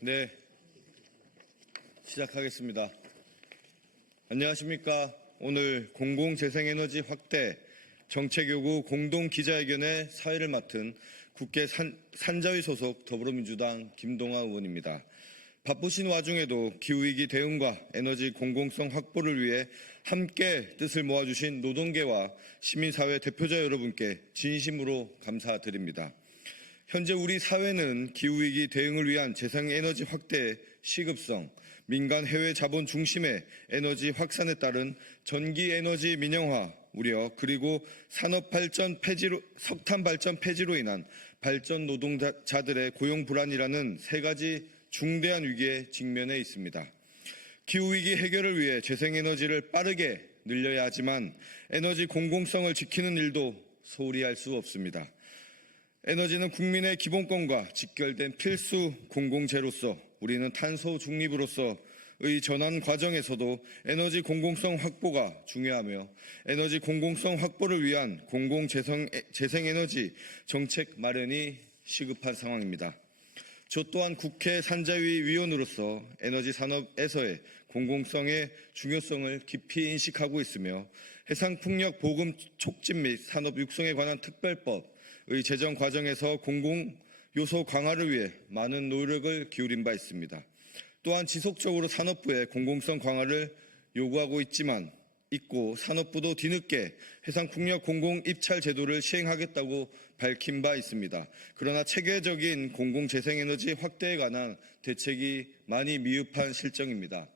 네, 시작하겠습니다. 안녕하십니까. 오늘 공공재생에너지 확대 정책요구 공동기자회견의 사회를 맡은 국회 산자위 소속 더불어민주당 김동아 의원입니다. 바쁘신 와중에도 기후위기 대응과 에너지 공공성 확보를 위해 함께 뜻을 모아주신 노동계와 시민사회 대표자 여러분께 진심으로 감사드립니다. 현재 우리 사회는 기후위기 대응을 위한 재생에너지 확대의 시급성, 민간 해외 자본 중심의 에너지 확산에 따른 전기에너지 민영화 우려, 그리고 석탄 발전 폐지로 인한 발전 노동자들의 고용 불안이라는 세 가지 중대한 위기에 직면해 있습니다. 기후위기 해결을 위해 재생에너지를 빠르게 늘려야 하지만 에너지 공공성을 지키는 일도 소홀히 할 수 없습니다. 에너지는 국민의 기본권과 직결된 필수 공공재로서 우리는 탄소 중립으로서의 전환 과정에서도 에너지 공공성 확보가 중요하며 에너지 공공성 확보를 위한 공공재생에너지 정책 마련이 시급한 상황입니다. 저 또한 국회 산자위 위원으로서 에너지 산업에서의 공공성의 중요성을 깊이 인식하고 있으며 해상풍력 보급 촉진 및 산업 육성에 관한 특별법의 제정 과정에서 공공 요소 강화를 위해 많은 노력을 기울인 바 있습니다. 또한 지속적으로 산업부의 공공성 강화를 요구하고 있고 산업부도 뒤늦게 해상풍력 공공 입찰 제도를 시행하겠다고 밝힌 바 있습니다. 그러나 체계적인 공공재생에너지 확대에 관한 대책이 많이 미흡한 실정입니다.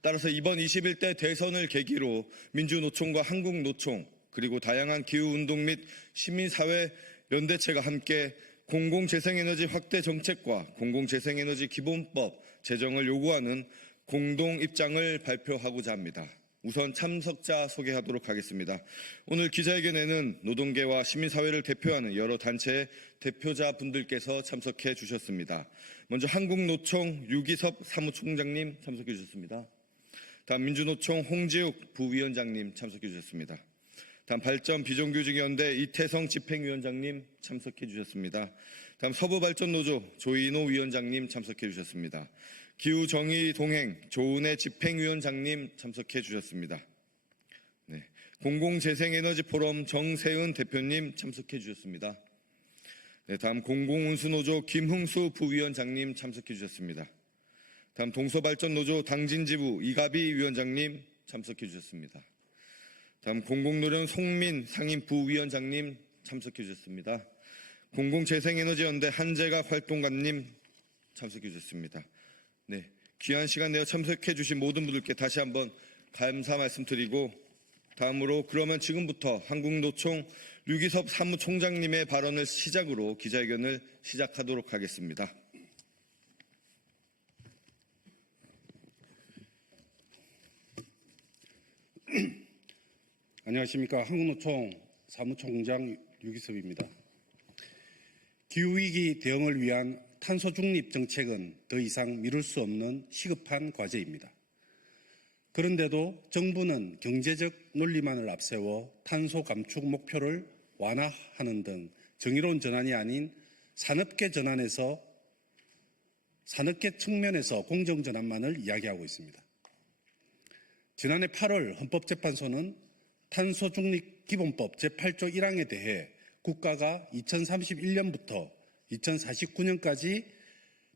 따라서 이번 21대 대선을 계기로 민주노총과 한국노총 그리고 다양한 기후운동 및 시민사회 연대체가 함께 공공재생에너지 확대 정책과 공공재생에너지 기본법 제정을 요구하는 공동 입장을 발표하고자 합니다. 우선 참석자 소개하도록 하겠습니다. 오늘 기자회견에는 노동계와 시민사회를 대표하는 여러 단체의 대표자분들께서 참석해 주셨습니다. 먼저 한국노총 유기섭 사무총장님 참석해 주셨습니다. 다음 민주노총 홍지욱 부위원장님 참석해 주셨습니다. 다음 발전 비정규직연대 이태성 집행위원장님 참석해 주셨습니다. 다음 서부발전노조 조인호 위원장님 참석해 주셨습니다. 기후정의동행 조은혜 집행위원장님 참석해 주셨습니다. 네, 공공재생에너지포럼 정세은 대표님 참석해 주셨습니다. 네, 다음 공공운수노조 김흥수 부위원장님 참석해 주셨습니다. 다음 동서발전노조 당진지부 이가비 위원장님 참석해 주셨습니다. 다음 공공노련 송민 상임부위원장님 참석해 주셨습니다. 공공재생에너지연대 한재각 활동가님 참석해 주셨습니다. 네, 귀한 시간 내어 참석해 주신 모든 분들께 다시 한번 감사 말씀드리고 다음으로 그러면 지금부터 한국노총 유기섭 사무총장님의 발언을 시작으로 기자회견을 시작하도록 하겠습니다. 안녕하십니까. 한국노총 사무총장 유기섭입니다. 기후위기 대응을 위한 탄소 중립 정책은 더 이상 미룰 수 없는 시급한 과제입니다. 그런데도 정부는 경제적 논리만을 앞세워 탄소 감축 목표를 완화하는 등 정의로운 전환이 아닌 산업계 측면에서 공정 전환만을 이야기하고 있습니다. 지난해 8월 헌법재판소는 탄소 중립 기본법 제8조 1항에 대해 국가가 2031년부터 2049년까지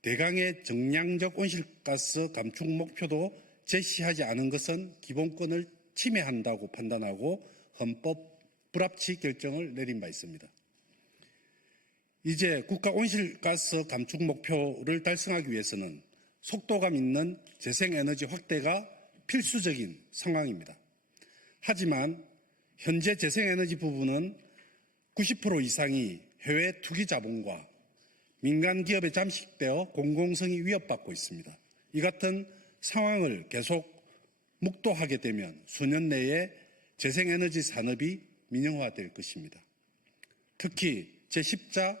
대강의 정량적 온실가스 감축 목표도 제시하지 않은 것은 기본권을 침해한다고 판단하고 헌법 불합치 결정을 내린 바 있습니다. 이제 국가 온실가스 감축 목표를 달성하기 위해서는 속도감 있는 재생에너지 확대가 필수적인 상황입니다. 하지만 현재 재생에너지 부분은 90% 이상이 해외 투기 자본과 민간 기업에 잠식되어 공공성이 위협받고 있습니다. 이 같은 상황을 계속 묵도하게 되면 수년 내에 재생에너지 산업이 민영화될 것입니다. 특히 제10자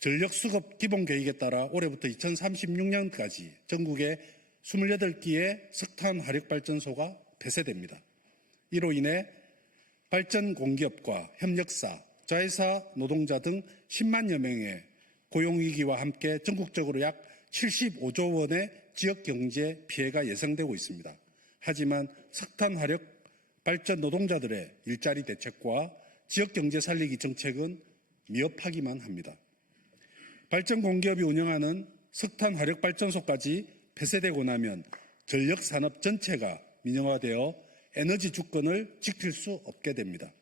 전력수급 기본계획에 따라 올해부터 2036년까지 전국에 28기의 석탄 화력발전소가 폐쇄됩니다. 이로 인해 발전 공기업과 협력사, 자회사 노동자 등 10만여 명의 고용위기와 함께 전국적으로 약 75조 원의 지역경제 피해가 예상되고 있습니다. 하지만 석탄 화력 발전 노동자들의 일자리 대책과 지역경제 살리기 정책은 미흡하기만 합니다. 발전 공기업이 운영하는 석탄 화력 발전소까지 폐쇄되고 나면 전력산업 전체가 민영화되어 에너지 주권을 지킬 수 없게 됩니다.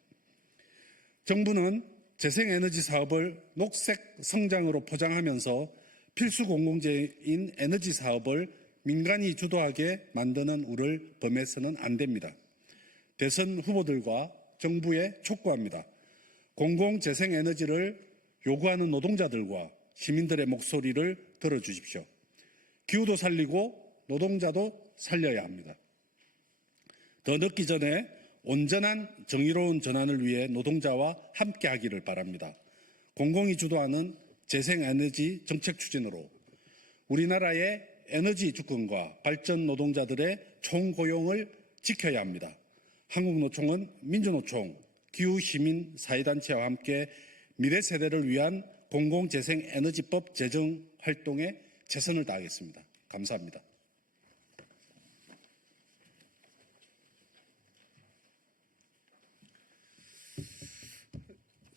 정부는 재생에너지 사업을 녹색 성장으로 포장하면서 필수 공공재인 에너지 사업을 민간이 주도하게 만드는 우를 범해서는 안 됩니다. 대선 후보들과 정부에 촉구합니다. 공공재생에너지를 요구하는 노동자들과 시민들의 목소리를 들어주십시오. 기후도 살리고 노동자도 살려야 합니다. 더 늦기 전에 온전한 정의로운 전환을 위해 노동자와 함께하기를 바랍니다. 공공이 주도하는 재생에너지 정책 추진으로 우리나라의 에너지 주권과 발전 노동자들의 총고용을 지켜야 합니다. 한국노총은 민주노총, 기후시민사회단체와 함께 미래 세대를 위한 공공재생에너지법 제정 활동에 최선을 다하겠습니다. 감사합니다.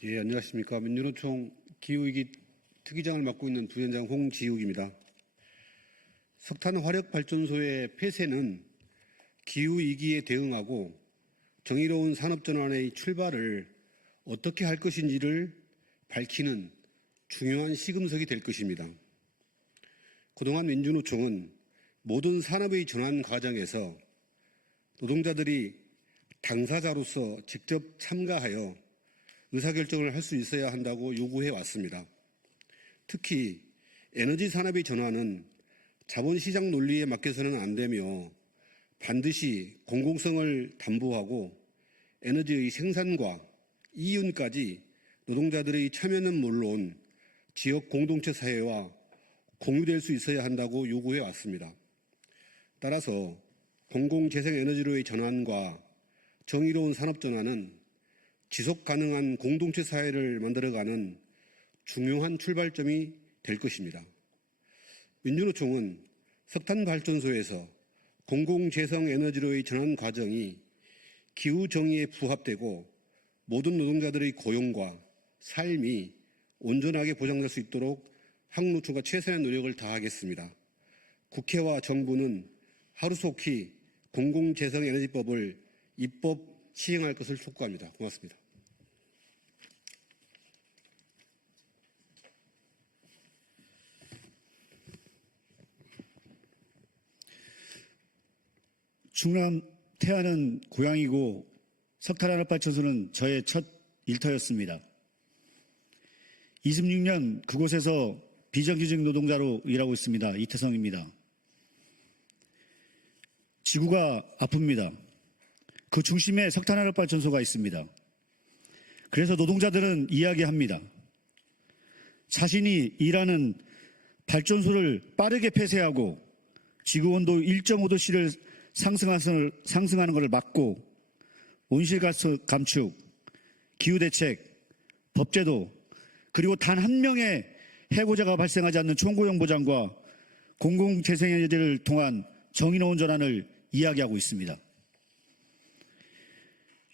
예, 안녕하십니까. 민주노총 기후위기 특위장을 맡고 있는 부위원장 홍지욱입니다. 석탄 화력발전소의 폐쇄는 기후위기에 대응하고 정의로운 산업전환의 출발을 어떻게 할 것인지를 밝히는 중요한 시금석이 될 것입니다. 그동안 민주노총은 모든 산업의 전환 과정에서 노동자들이 당사자로서 직접 참가하여 의사결정을 할 수 있어야 한다고 요구해 왔습니다. 특히 에너지 산업의 전환은 자본시장 논리에 맡겨서는 안 되며 반드시 공공성을 담보하고 에너지의 생산과 이윤까지 노동자들의 참여는 물론 지역 공동체 사회와 공유될 수 있어야 한다고 요구해 왔습니다. 따라서 공공재생에너지로의 전환과 정의로운 산업전환은 지속 가능한 공동체 사회를 만들어가는 중요한 출발점이 될 것입니다. 민주노총은 석탄발전소에서 공공재생에너지로의 전환 과정이 기후정의에 부합되고 모든 노동자들의 고용과 삶이 온전하게 보장될 수 있도록 한국노총과 최선의 노력을 다하겠습니다. 국회와 정부는 하루속히 공공재생에너지법을 입법 시행할 것을 촉구합니다. 고맙습니다. 충남 태안은 고향이고 석탄화력발전소는 저의 첫 일터였습니다. 26년 그곳에서 비정규직 노동자로 일하고 있습니다. 이태성입니다. 지구가 아픕니다. 그 중심에 석탄화력발전소가 있습니다. 그래서 노동자들은 이야기합니다. 자신이 일하는 발전소를 빠르게 폐쇄하고 지구온도 1.5도씨를 상승하는 것을 막고 온실가스 감축, 기후대책, 법제도, 그리고 단 한 명의 해고자가 발생하지 않는 총고용 보장과 공공재생에너지를 통한 정의로운 전환을 이야기하고 있습니다.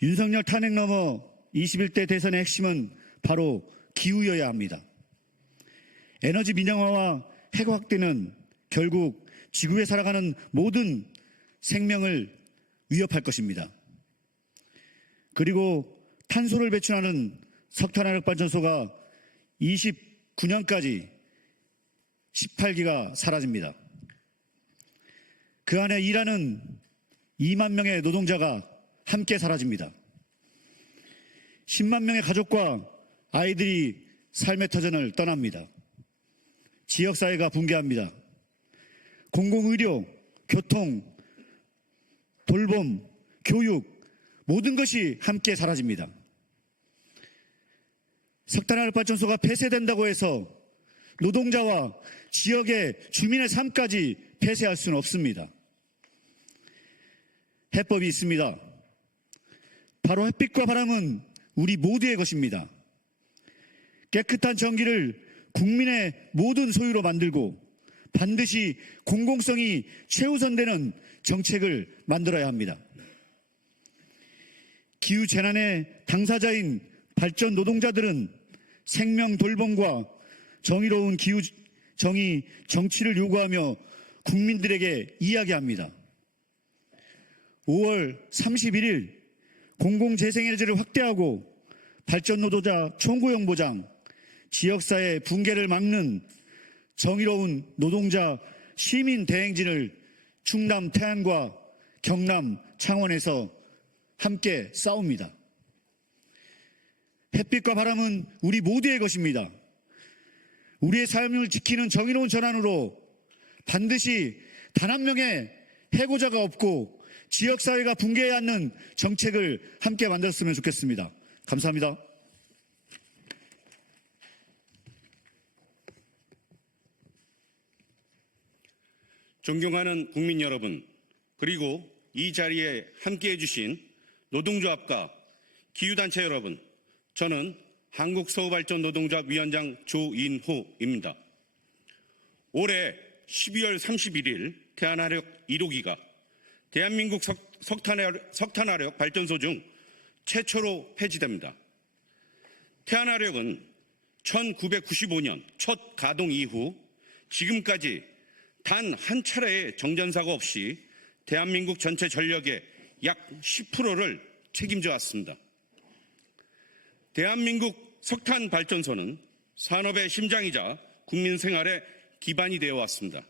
윤석열 탄핵 넘어 21대 대선의 핵심은 바로 기후여야 합니다. 에너지 민영화와 핵 확대는 결국 지구에 살아가는 모든 생명을 위협할 것입니다. 그리고 탄소를 배출하는 석탄화력발전소가 29년까지 18기가 사라집니다. 그 안에 일하는 2만 명의 노동자가 함께 사라집니다. 10만 명의 가족과 아이들이 삶의 터전을 떠납니다. 지역사회가 붕괴합니다. 공공의료, 교통, 돌봄, 교육, 모든 것이 함께 사라집니다. 석탄화력발전소가 폐쇄된다고 해서 노동자와 지역의 주민의 삶까지 폐쇄할 수는 없습니다. 해법이 있습니다. 바로 햇빛과 바람은 우리 모두의 것입니다. 깨끗한 전기를 국민의 모든 소유로 만들고 반드시 공공성이 최우선되는 정책을 만들어야 합니다. 기후재난의 당사자인 발전 노동자들은 생명 돌봄과 정의로운 정치를 요구하며 국민들에게 이야기합니다. 5월 31일 공공재생에너지를 확대하고 발전 노동자 총고용 보장, 지역사회 붕괴를 막는 정의로운 노동자 시민 대행진을 충남 태안과 경남 창원에서 함께 싸웁니다. 햇빛과 바람은 우리 모두의 것입니다. 우리의 삶을 지키는 정의로운 전환으로 반드시 단 한 명의 해고자가 없고 지역사회가 붕괴하지 않는 정책을 함께 만들었으면 좋겠습니다. 감사합니다. 존경하는 국민 여러분, 그리고 이 자리에 함께해 주신 노동조합과 기후단체 여러분, 저는 한국서울발전노동조합 위원장 조인호입니다. 올해 12월 31일 태안화력 1호기가 대한민국 석탄화력 발전소 중 최초로 폐지됩니다. 태안화력은 1995년 첫 가동 이후 지금까지 단 한 차례의 정전사고 없이 대한민국 전체 전력의 약 10%를 책임져 왔습니다. 대한민국 석탄 발전소는 산업의 심장이자 국민 생활의 기반이 되어 왔습니다.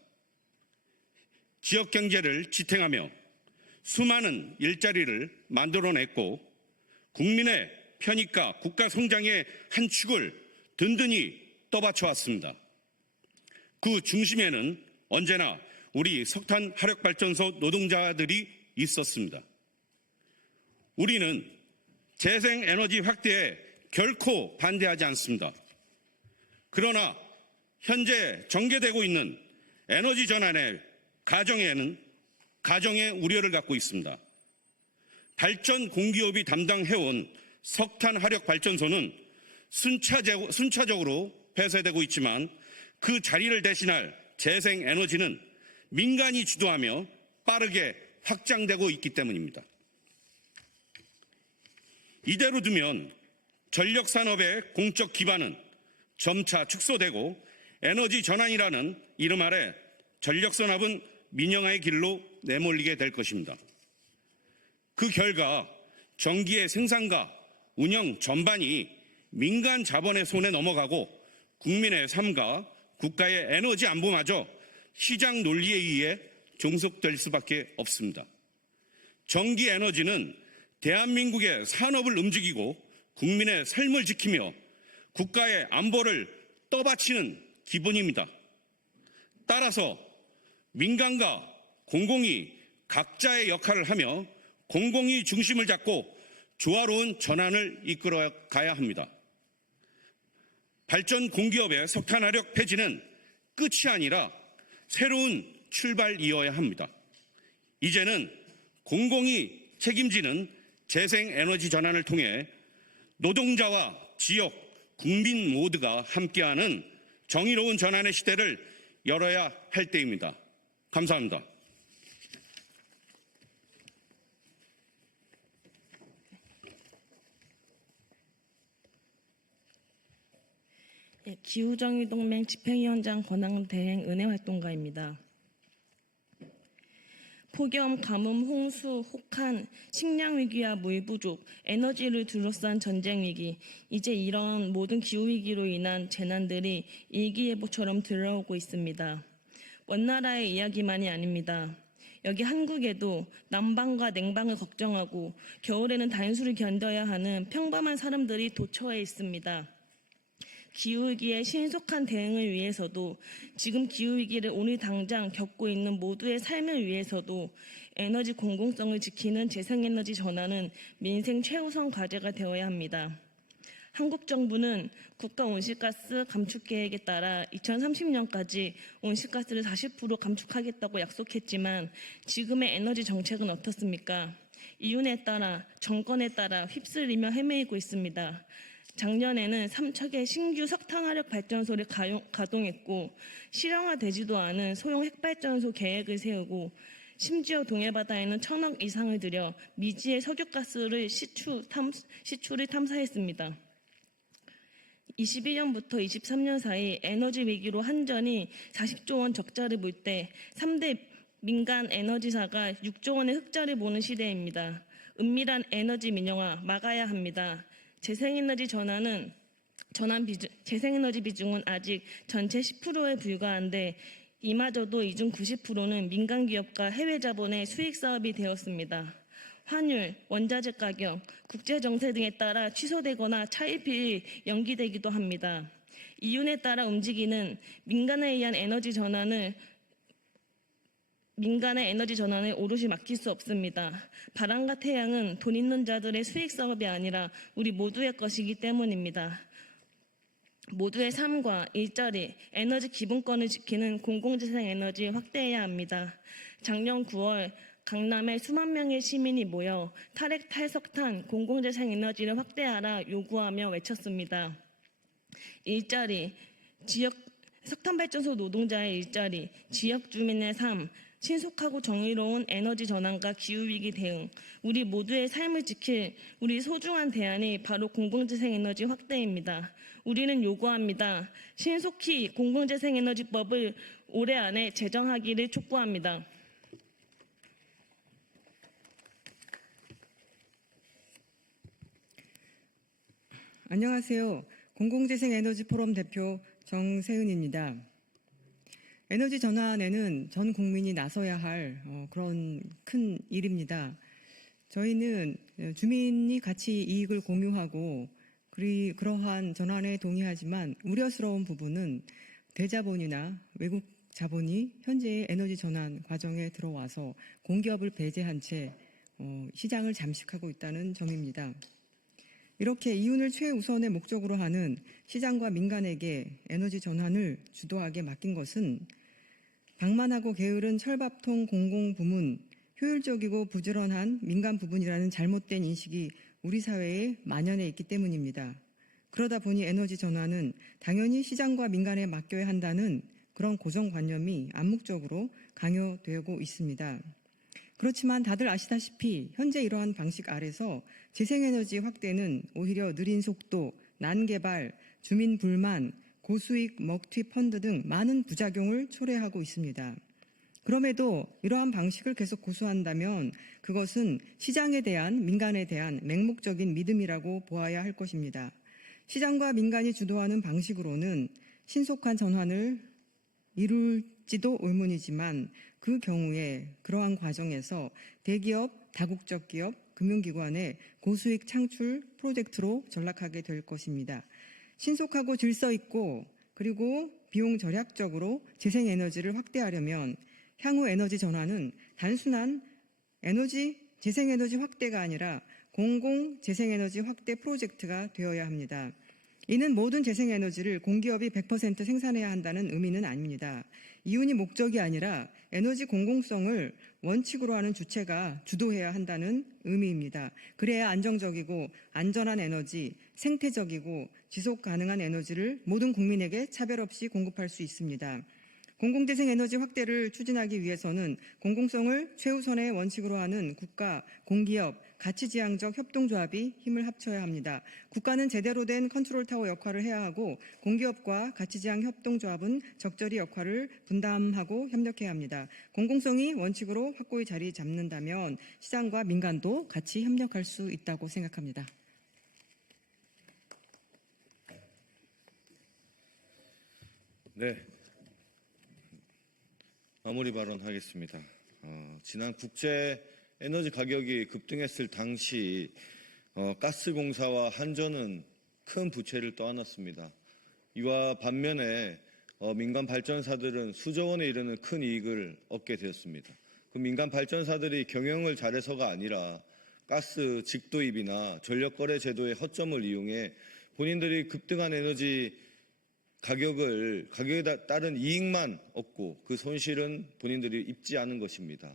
지역 경제를 지탱하며 수많은 일자리를 만들어냈고 국민의 편익과 국가 성장의 한 축을 든든히 떠받쳐 왔습니다. 그 중심에는 언제나 우리 석탄 화력발전소 노동자들이 있었습니다. 우리는 재생에너지 확대에 결코 반대하지 않습니다. 그러나 현재 전개되고 있는 에너지 전환의 가정의 우려를 갖고 있습니다. 발전 공기업이 담당해온 석탄 화력 발전소는 순차적으로 폐쇄되고 있지만 그 자리를 대신할 재생에너지는 민간이 주도하며 빠르게 확장되고 있기 때문입니다. 이대로 두면 전력산업의 공적 기반은 점차 축소되고 에너지 전환이라는 이름 아래 전력산업은 민영화의 길로 내몰리게 될 것입니다. 그 결과 전기의 생산과 운영 전반이 민간 자본의 손에 넘어가고 국민의 삶과 국가의 에너지 안보마저 시장 논리에 의해 종속될 수밖에 없습니다. 전기 에너지는 대한민국의 산업을 움직이고 국민의 삶을 지키며 국가의 안보를 떠받치는 기본입니다. 따라서 민간과 공공이 각자의 역할을 하며 공공이 중심을 잡고 조화로운 전환을 이끌어 가야 합니다. 발전 공기업의 석탄화력 폐지는 끝이 아니라 새로운 출발이어야 합니다. 이제는 공공이 책임지는 재생에너지 전환을 통해 노동자와 지역, 국민 모두가 함께하는 정의로운 전환의 시대를 열어야 할 때입니다. 감사합니다. 기후정의동맹 집행위원장 권한대행 은혜활동가입니다. 폭염, 가뭄, 홍수, 혹한, 식량위기와 물부족, 에너지를 둘러싼 전쟁위기, 이제 이런 모든 기후위기로 인한 재난들이 일기예보처럼 들어오고 있습니다. 먼 나라의 이야기만이 아닙니다. 여기 한국에도 난방과 냉방을 걱정하고 겨울에는 단수를 견뎌야 하는 평범한 사람들이 도처에 있습니다. 기후위기에 신속한 대응을 위해서도 지금 기후위기를 오늘 당장 겪고 있는 모두의 삶을 위해서도 에너지 공공성을 지키는 재생에너지 전환은 민생 최우선 과제가 되어야 합니다. 한국 정부는 국가 온실가스 감축 계획에 따라 2030년까지 온실가스를 40% 감축하겠다고 약속했지만 지금의 에너지 정책은 어떻습니까? 이윤에 따라 정권에 따라 휩쓸리며 헤매이고 있습니다. 작년에는 3척의 신규 석탄화력 발전소를 가동했고 실용화되지도 않은 소형 핵발전소 계획을 세우고 심지어 동해바다에는 1,000억 이상을 들여 미지의 석유가스를 시추를 탐사했습니다. 22년부터 23년 사이 에너지 위기로 한전이 40조 원 적자를 볼 때 3대 민간 에너지사가 6조 원의 흑자를 보는 시대입니다. 은밀한 에너지 민영화 막아야 합니다. 재생에너지 재생에너지 비중은 아직 전체 10%에 불과한데 이마저도 이 중 90%는 민간 기업과 해외 자본의 수익 사업이 되었습니다. 환율, 원자재 가격, 국제 정세 등에 따라 취소되거나 차입이 연기되기도 합니다. 이윤에 따라 움직이는 민간에 의한 민간의 에너지 전환을 오롯이 맡길 수 없습니다. 바람과 태양은 돈 있는 자들의 수익 사업이 아니라 우리 모두의 것이기 때문입니다. 모두의 삶과 일자리, 에너지 기본권을 지키는 공공재생 에너지 확대해야 합니다. 작년 9월 강남에 수만 명의 시민이 모여 탈핵 탈석탄 공공재생 에너지를 확대하라 요구하며 외쳤습니다. 일자리, 석탄발전소 노동자의 일자리, 지역 주민의 삶, 신속하고 정의로운 에너지 전환과 기후위기 대응, 우리 모두의 삶을 지킬 우리 소중한 대안이 바로 공공재생에너지 확대입니다. 우리는 요구합니다. 신속히 공공재생에너지법을 올해 안에 제정하기를 촉구합니다. 안녕하세요. 공공재생에너지포럼 대표 정세은입니다. 에너지 전환에는 전 국민이 나서야 할 그런 큰 일입니다. 저희는 주민이 같이 이익을 공유하고 그러한 전환에 동의하지만 우려스러운 부분은 대자본이나 외국 자본이 현재의 에너지 전환 과정에 들어와서 공기업을 배제한 채 시장을 잠식하고 있다는 점입니다. 이렇게 이윤을 최우선의 목적으로 하는 시장과 민간에게 에너지 전환을 주도하게 맡긴 것은 방만하고 게으른 철밥통 공공부문, 효율적이고 부지런한 민간 부분이라는 잘못된 인식이 우리 사회에 만연해 있기 때문입니다. 그러다 보니 에너지 전환은 당연히 시장과 민간에 맡겨야 한다는 그런 고정관념이 암묵적으로 강요되고 있습니다. 그렇지만 다들 아시다시피 현재 이러한 방식 아래서 재생에너지 확대는 오히려 느린 속도, 난개발, 주민 불만, 고수익 먹튀 펀드 등 많은 부작용을 초래하고 있습니다. 그럼에도 이러한 방식을 계속 고수한다면 그것은 시장에 대한 민간에 대한 맹목적인 믿음이라고 보아야 할 것입니다. 시장과 민간이 주도하는 방식으로는 신속한 전환을 이룰지도 의문이지만 그 경우에 그러한 과정에서 대기업, 다국적 기업, 금융기관의 고수익 창출 프로젝트로 전락하게 될 것입니다. 신속하고 질서 있고 그리고 비용 절약적으로 재생에너지를 확대하려면 향후 에너지 전환은 단순한 재생에너지 확대가 아니라 공공재생에너지 확대 프로젝트가 되어야 합니다. 이는 모든 재생에너지를 공기업이 100% 생산해야 한다는 의미는 아닙니다. 이윤이 목적이 아니라 에너지 공공성을 원칙으로 하는 주체가 주도해야 한다는 의미입니다. 그래야 안정적이고 안전한 에너지, 생태적이고 지속 가능한 에너지를 모든 국민에게 차별 없이 공급할 수 있습니다. 공공재생에너지 확대를 추진하기 위해서는 공공성을 최우선의 원칙으로 하는 국가, 공기업, 가치지향적 협동조합이 힘을 합쳐야 합니다. 국가는 제대로 된 컨트롤타워 역할을 해야 하고 공기업과 가치지향 협동조합은 적절히 역할을 분담하고 협력해야 합니다. 공공성이 원칙으로 확고히 자리 잡는다면 시장과 민간도 같이 협력할 수 있다고 생각합니다. 네. 마무리 발언하겠습니다. 지난 국제 에너지 가격이 급등했을 당시 가스공사와 한전은 큰 부채를 떠안았습니다. 이와 반면에 민간 발전사들은 수조 원에 이르는 큰 이익을 얻게 되었습니다. 그 민간 발전사들이 경영을 잘해서가 아니라 가스 직도입이나 전력거래 제도의 허점을 이용해 본인들이 급등한 에너지 가격에 따른 이익만 얻고 그 손실은 본인들이 입지 않은 것입니다.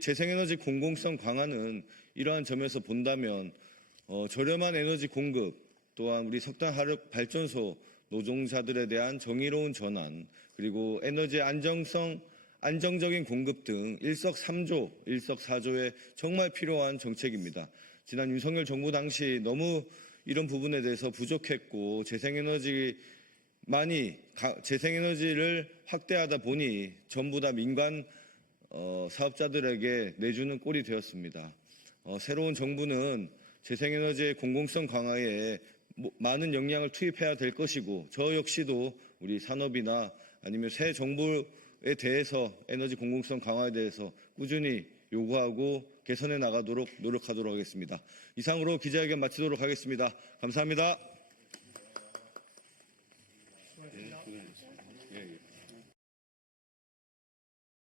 재생에너지 공공성 강화는 이러한 점에서 본다면 저렴한 에너지 공급, 또한 우리 석탄 화력 발전소 노동자들에 대한 정의로운 전환, 그리고 에너지 안정적인 공급 등 일석삼조, 일석사조에 정말 필요한 정책입니다. 지난 윤석열 정부 당시 너무 이런 부분에 대해서 부족했고 재생에너지를 확대하다 보니 전부 다 민간 사업자들에게 내주는 꼴이 되었습니다. 새로운 정부는 재생에너지의 공공성 강화에 많은 역량을 투입해야 될 것이고, 저 역시도 우리 산업이나 아니면 새 정부에 대해서 에너지 공공성 강화에 대해서 꾸준히 요구하고 개선해 나가도록 노력하도록 하겠습니다. 이상으로 기자회견 마치도록 하겠습니다. 감사합니다.